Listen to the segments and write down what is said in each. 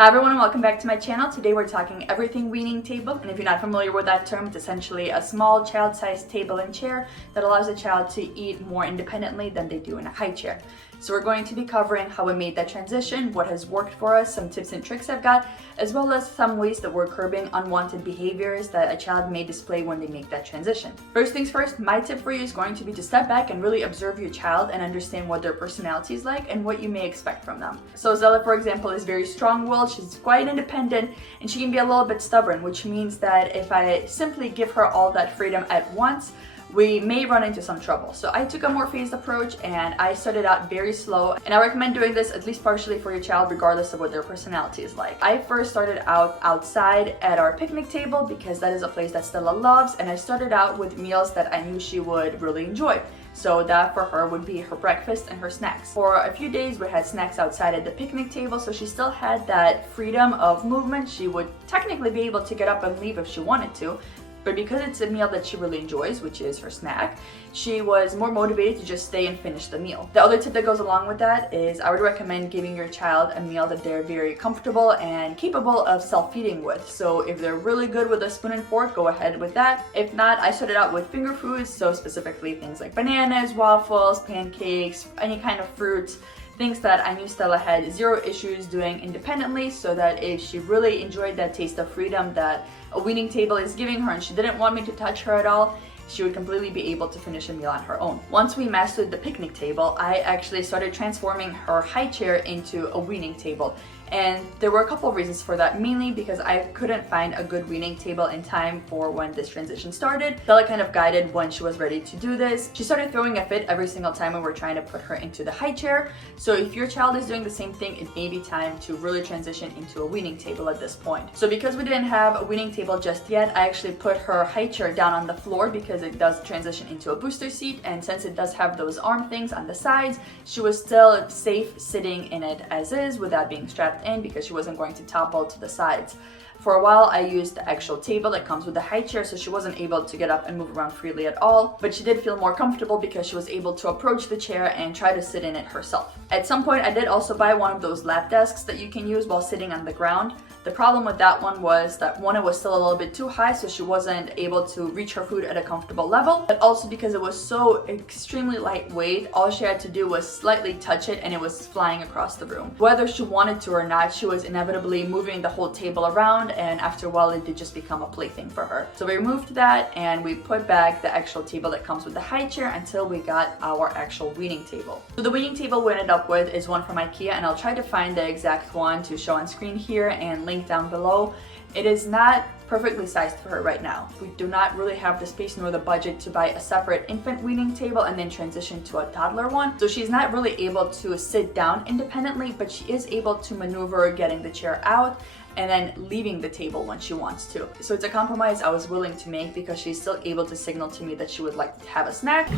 Hi everyone and welcome back to my channel. Today we're talking everything weaning table, and if you're not familiar with that term, it's essentially a small child-sized table and chair that allows a child to eat more independently than they do in a high chair. So we're going to be covering how we made that transition, what has worked for us, some tips and tricks I've got, as well as some ways that we're curbing unwanted behaviors that a child may display when they make that transition. First things first, my tip for you is going to be to step back and really observe your child and understand what their personality is like and what you may expect from them. So Zella, for example, is very strong-willed, she's quite independent, and she can be a little bit stubborn, which means that if I simply give her all that freedom at once, we may run into some trouble. So I took a more phased approach and I started out very slow, and I recommend doing this at least partially for your child regardless of what their personality is like. I first started out outside at our picnic table because that is a place that Stella loves, and I started out with meals that I knew she would really enjoy. So that for her would be her breakfast and her snacks. For a few days we had snacks outside at the picnic table, so she still had that freedom of movement. She would technically be able to get up and leave if she wanted to, but because it's a meal that she really enjoys, which is her snack, she was more motivated to just stay and finish the meal. The other tip that goes along with that is I would recommend giving your child a meal that they're very comfortable and capable of self-feeding with. So if they're really good with a spoon and fork, go ahead with that. If not, I started out with finger foods, so specifically things like bananas, waffles, pancakes, any kind of fruits, things that I knew Stella had zero issues doing independently, so that if she really enjoyed that taste of freedom that a weaning table is giving her and she didn't want me to touch her at all, she would completely be able to finish a meal on her own. Once we mastered the picnic table, I actually started transforming her high chair into a weaning table. And there were a couple of reasons for that, mainly because I couldn't find a good weaning table in time for when this transition started. Stella kind of guided when she was ready to do this. She started throwing a fit every single time we were trying to put her into the high chair. So if your child is doing the same thing, it may be time to really transition into a weaning table at this point. So because we didn't have a weaning table just yet, I actually put her high chair down on the floor because it does transition into a booster seat, and since it does have those arm things on the sides, she was still safe sitting in it as is without being strapped in because she wasn't going to topple to the sides. For a while I used the actual table that comes with the high chair, so she wasn't able to get up and move around freely at all, but she did feel more comfortable because she was able to approach the chair and try to sit in it herself. At some point I did also buy one of those lap desks that you can use while sitting on the ground. The problem with that one was that one, it was still a little bit too high, so she wasn't able to reach her food at a comfortable level, but also because it was so extremely lightweight, all she had to do was slightly touch it and it was flying across the room. Whether she wanted to or not, she was inevitably moving the whole table around, and after a while it did just become a plaything for her. So we removed that and we put back the actual table that comes with the high chair until we got our actual weaning table. So the weaning table we ended up with is one from Ikea, and I'll try to find the exact one to show on screen here and link down below. It is not perfectly sized for her right now. We do not really have the space nor the budget to buy a separate infant weaning table and then transition to a toddler one. So she's not really able to sit down independently, but she is able to maneuver getting the chair out and then leaving the table when she wants to. So it's a compromise I was willing to make because she's still able to signal to me that she would like to have a snack,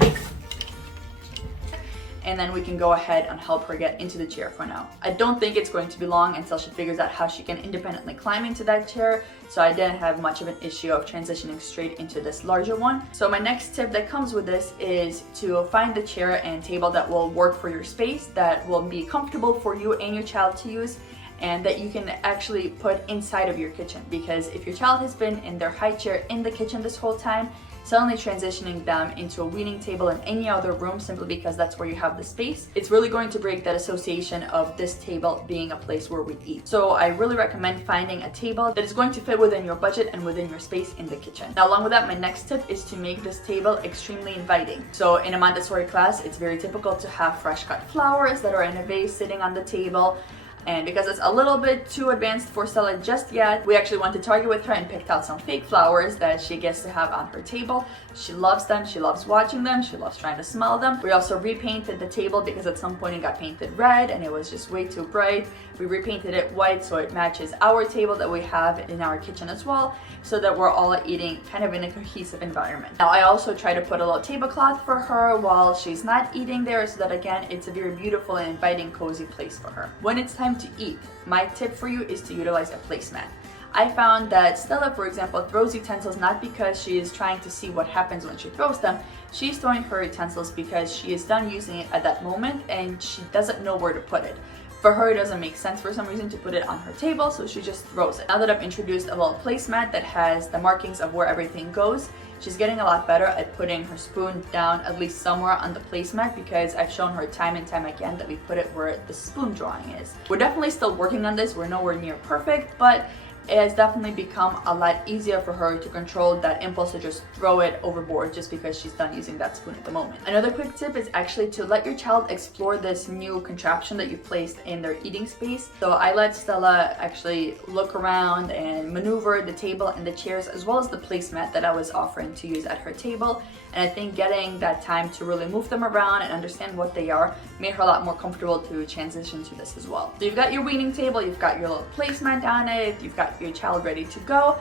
and then we can go ahead and help her get into the chair for now. I don't think it's going to be long until she figures out how she can independently climb into that chair, so I didn't have much of an issue of transitioning straight into this larger one. So my next tip that comes with this is to find the chair and table that will work for your space, that will be comfortable for you and your child to use, and that you can actually put inside of your kitchen. Because if your child has been in their high chair in the kitchen this whole time, suddenly transitioning them into a weaning table in any other room simply because that's where you have the space, it's really going to break that association of this table being a place where we eat. So I really recommend finding a table that is going to fit within your budget and within your space in the kitchen. Now, along with that, my next tip is to make this table extremely inviting. So in a Montessori class, it's very typical to have fresh cut flowers that are in a vase sitting on the table. And because it's a little bit too advanced for Stella just yet, we actually went to Target with her and picked out some fake flowers that she gets to have on her table. She loves them, she loves watching them, she loves trying to smell them. We also repainted the table because at some point it got painted red and it was just way too bright. We repainted it white so it matches our table that we have in our kitchen as well, so that we're all eating kind of in a cohesive environment. Now I also try to put a little tablecloth for her while she's not eating there, so that again, it's a very beautiful and inviting, cozy place for her. When it's time to eat, my tip for you is to utilize a placemat. I found that Stella, for example, throws utensils not because she is trying to see what happens when she throws them. She's throwing her utensils because she is done using it at that moment and she doesn't know where to put it. For her, it doesn't make sense for some reason to put it on her table, so she just throws it. Now that I've introduced a little placemat that has the markings of where everything goes, she's getting a lot better at putting her spoon down at least somewhere on the placemat, because I've shown her time and time again that we put it where the spoon drawing is. We're definitely still working on this. We're nowhere near perfect, but it has definitely become a lot easier for her to control that impulse to just throw it overboard just because she's done using that spoon at the moment. Another quick tip is actually to let your child explore this new contraption that you've placed in their eating space. So I let Stella actually look around and maneuver the table and the chairs, as well as the placemat that I was offering to use at her table. And I think getting that time to really move them around and understand what they are made her a lot more comfortable to transition to this as well. So you've got your weaning table, you've got your little placemat on it, you've got your child ready to go.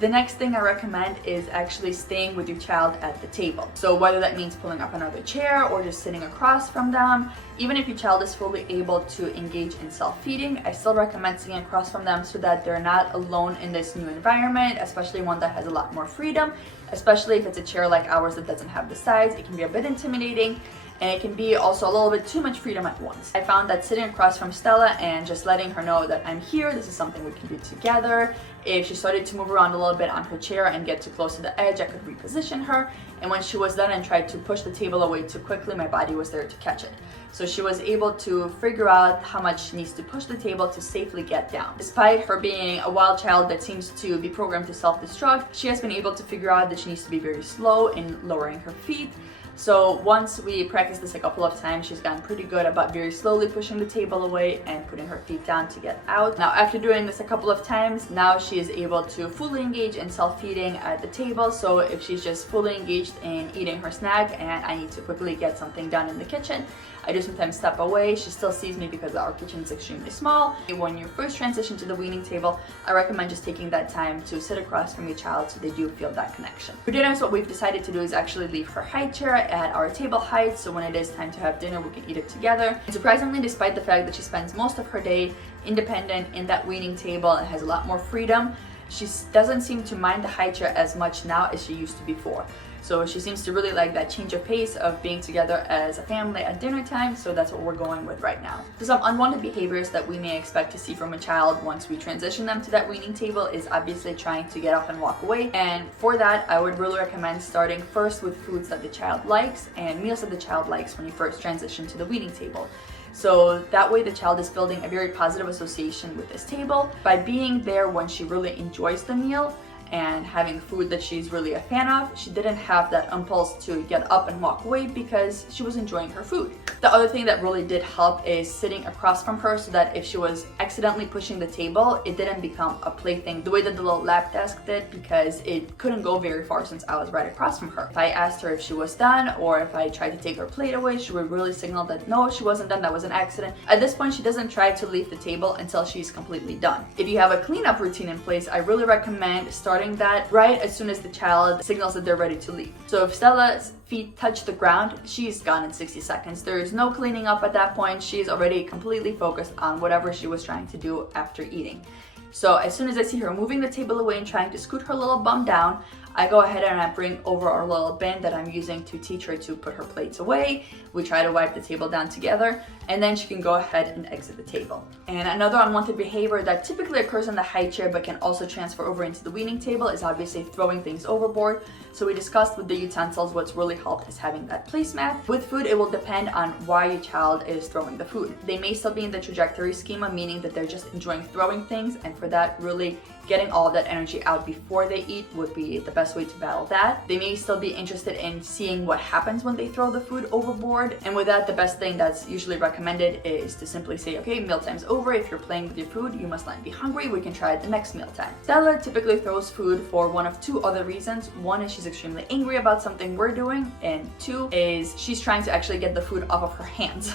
The next thing I recommend is actually staying with your child at the table. So whether that means pulling up another chair or just sitting across from them, even if your child is fully able to engage in self-feeding, I still recommend sitting across from them so that they're not alone in this new environment, especially one that has a lot more freedom, especially if it's a chair like ours that doesn't have the sides. It can be a bit intimidating, and it can be also a little bit too much freedom at once. I found that sitting across from Stella and just letting her know that I'm here, this is something we can do together. If she started to move around a little bit on her chair and get too close to the edge, I could reposition her. And when she was done and tried to push the table away too quickly, my body was there to catch it. So she was able to figure out how much she needs to push the table to safely get down. Despite her being a wild child that seems to be programmed to self-destruct, she has been able to figure out that she needs to be very slow in lowering her feet. So once we practiced this a couple of times, she's gotten pretty good about very slowly pushing the table away and putting her feet down to get out. Now, after doing this a couple of times, now she is able to fully engage in self-feeding at the table. So if she's just fully engaged in eating her snack and I need to quickly get something done in the kitchen, I do sometimes step away. She still sees me because our kitchen is extremely small. When you first transition to the weaning table, I recommend just taking that time to sit across from your child so they do feel that connection. For dinner, what we've decided to do is actually leave her high chair at our table height, so when it is time to have dinner, we can eat it together. And surprisingly, despite the fact that she spends most of her day independent in that weaning table and has a lot more freedom, she doesn't seem to mind the high chair as much now as she used to before. So she seems to really like that change of pace of being together as a family at dinner time, so that's what we're going with right now. So some unwanted behaviors that we may expect to see from a child once we transition them to that weaning table is obviously trying to get up and walk away. And for that, I would really recommend starting first with foods that the child likes and meals that the child likes when you first transition to the weaning table. So that way the child is building a very positive association with this table. By being there when she really enjoys the meal and having food that she's really a fan of, she didn't have that impulse to get up and walk away because she was enjoying her food. The other thing that really did help is sitting across from her so that if she was accidentally pushing the table, it didn't become a plaything the way that the little lap desk did, because it couldn't go very far since I was right across from her. If I asked her if she was done or if I tried to take her plate away, she would really signal that no, she wasn't done, that was an accident. At this point, she doesn't try to leave the table until she's completely done. If you have a cleanup routine in place, I really recommend starting that right as soon as the child signals that they're ready to leave. So if Stella's feet touch the ground, she's gone in 60 seconds. There is no cleaning up at that point. She's already completely focused on whatever she was trying to do after eating. So as soon as I see her moving the table away and trying to scoot her little bum down, I go ahead and I bring over our little bin that I'm using to teach her to put her plates away. We try to wipe the table down together, and then she can go ahead and exit the table. And another unwanted behavior that typically occurs in the high chair but can also transfer over into the weaning table is obviously throwing things overboard. So we discussed with the utensils what's really helped is having that placemat. With food, it will depend on why your child is throwing the food. They may still be in the trajectory schema, meaning that they're just enjoying throwing things, and for that, really getting all of that energy out before they eat would be the best way to battle that. They may still be interested in seeing what happens when they throw the food overboard, and with that, the best thing that's usually recommended is to simply say, okay, mealtime's over. If you're playing with your food, you must not be hungry. We can try at the next mealtime. Stella typically throws food for one of two other reasons. One is she's extremely angry about something we're doing, and two is she's trying to actually get the food off of her hands.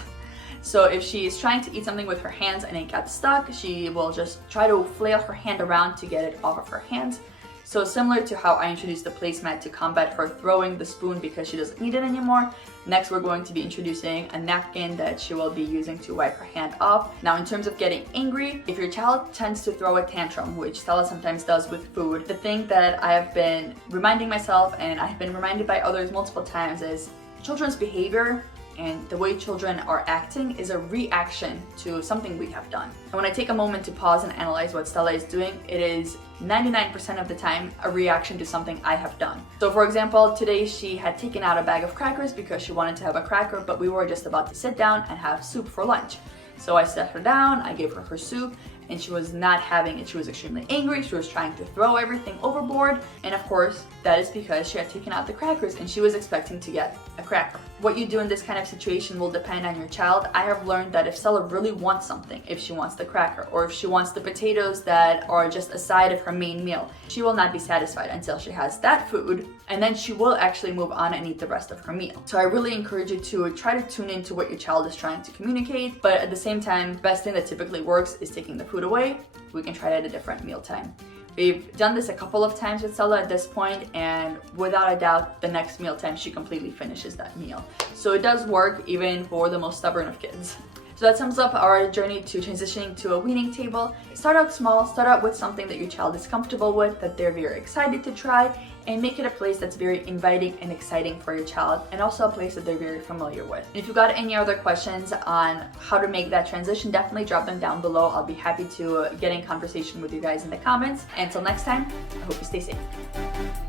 So if she's trying to eat something with her hands and it gets stuck, she will just try to flail her hand around to get it off of her hands. So similar to how I introduced the placemat to combat her throwing the spoon because she doesn't need it anymore, next we're going to be introducing a napkin that she will be using to wipe her hand off. Now in terms of getting angry, if your child tends to throw a tantrum, which Stella sometimes does with food, the thing that I have been reminding myself and I've been reminded by others multiple times is children's behavior and the way children are acting is a reaction to something we have done. And when I take a moment to pause and analyze what Stella is doing, it is 99% of the time a reaction to something I have done. So for example, today she had taken out a bag of crackers because she wanted to have a cracker, but we were just about to sit down and have soup for lunch. So I sat her down, I gave her her soup, and she was not having it. She was extremely angry, she was trying to throw everything overboard, and of course, that is because she had taken out the crackers and she was expecting to get a cracker. What you do in this kind of situation will depend on your child. I have learned that if Stella really wants something, if she wants the cracker, or if she wants the potatoes that are just a side of her main meal, she will not be satisfied until she has that food, and then she will actually move on and eat the rest of her meal. So I really encourage you to try to tune into what your child is trying to communicate, but at the same time, the best thing that typically works is taking the food away. We can try it at a different mealtime. We've done this a couple of times with Stella at this point, and without a doubt, the next mealtime she completely finishes that meal. So it does work even for the most stubborn of kids. So that sums up our journey to transitioning to a weaning table. Start out small, start out with something that your child is comfortable with, that they're very excited to try, and make it a place that's very inviting and exciting for your child, and also a place that they're very familiar with. And if you've got any other questions on how to make that transition, definitely drop them down below. I'll be happy to get in conversation with you guys in the comments. Until next time, I hope you stay safe.